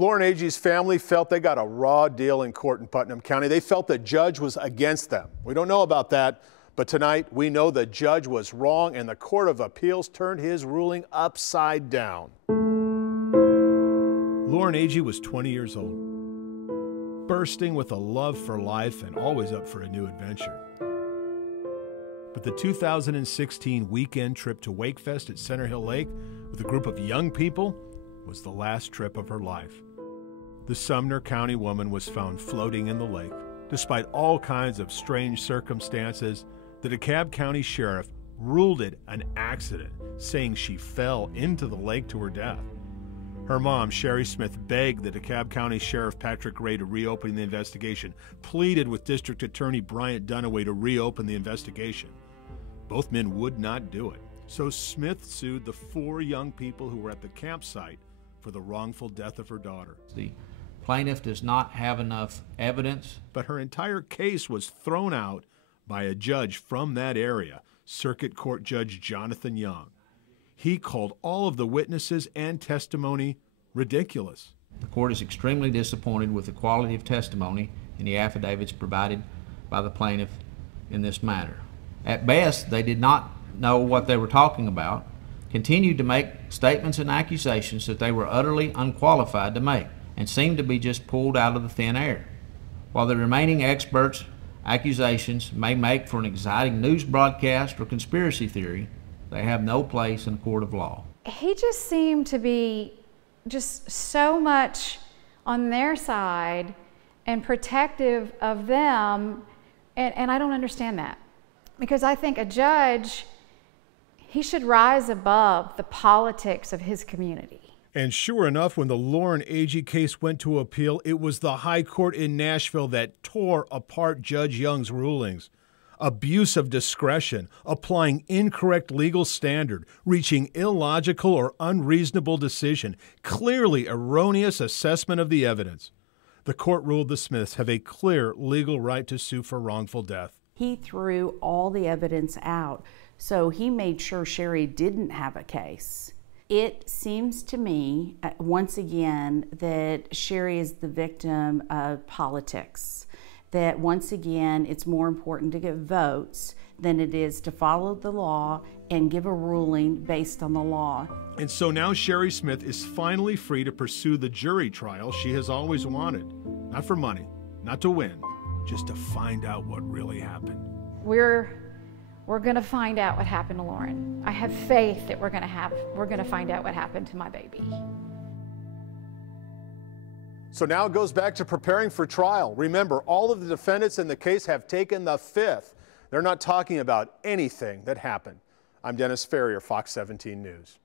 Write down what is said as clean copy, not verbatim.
Lauren Agee's family felt they got a raw deal in court in Putnam County. They felt the judge was against them. We don't know about that, but tonight we know the judge was wrong and the Court of Appeals turned his ruling upside down. Lauren Agee was 20 years old, bursting with a love for life and always up for a new adventure. But the 2016 weekend trip to Wakefest at Center Hill Lake with a group of young people was the last trip of her life. The Sumner County woman was found floating in the lake. Despite all kinds of strange circumstances, the DeKalb County Sheriff ruled it an accident, saying she fell into the lake to her death. Her mom, Sherry Smith, begged the DeKalb County Sheriff Patrick Ray to reopen the investigation, pleaded with District Attorney Bryant Dunaway to reopen the investigation. Both men would not do it. So Smith sued the 4 young people who were at the campsite for the wrongful death of her daughter. The plaintiff does not have enough evidence. But her entire case was thrown out by a judge from that area, Circuit Court Judge Jonathan Young. He called all of the witnesses and testimony ridiculous. The court is extremely disappointed with the quality of testimony in the affidavits provided by the plaintiff in this matter. At best, they did not know what they were talking about, continued to make statements and accusations that they were utterly unqualified to make, and seemed to be just pulled out of the thin air. While the remaining experts' accusations may make for an exciting news broadcast or conspiracy theory, they have no place in a court of law. He just seemed to be just so much on their side and protective of them, and I don't understand that. Because I think a judge, he should rise above the politics of his community. And sure enough, when the Lauren Agee case went to appeal, it was the High Court in Nashville that tore apart Judge Young's rulings. Abuse of discretion, applying incorrect legal standard, reaching illogical or unreasonable decision, clearly erroneous assessment of the evidence. The court ruled the Smiths have a clear legal right to sue for wrongful death. He threw all the evidence out, so he made sure Sherry didn't have a case. It seems to me, once again, that Sherry is the victim of politics. That once again, it's more important to get votes than it is to follow the law and give a ruling based on the law. And so now Sherry Smith is finally free to pursue the jury trial she has always wanted. Not for money, not to win, just to find out what really happened. We're going to find out what happened to Lauren. I have faith that we're going to find out what happened to my baby. So now it goes back to preparing for trial. Remember, all of the defendants in the case have taken the fifth. They're not talking about anything that happened. I'm Dennis Ferrier, Fox 17 News.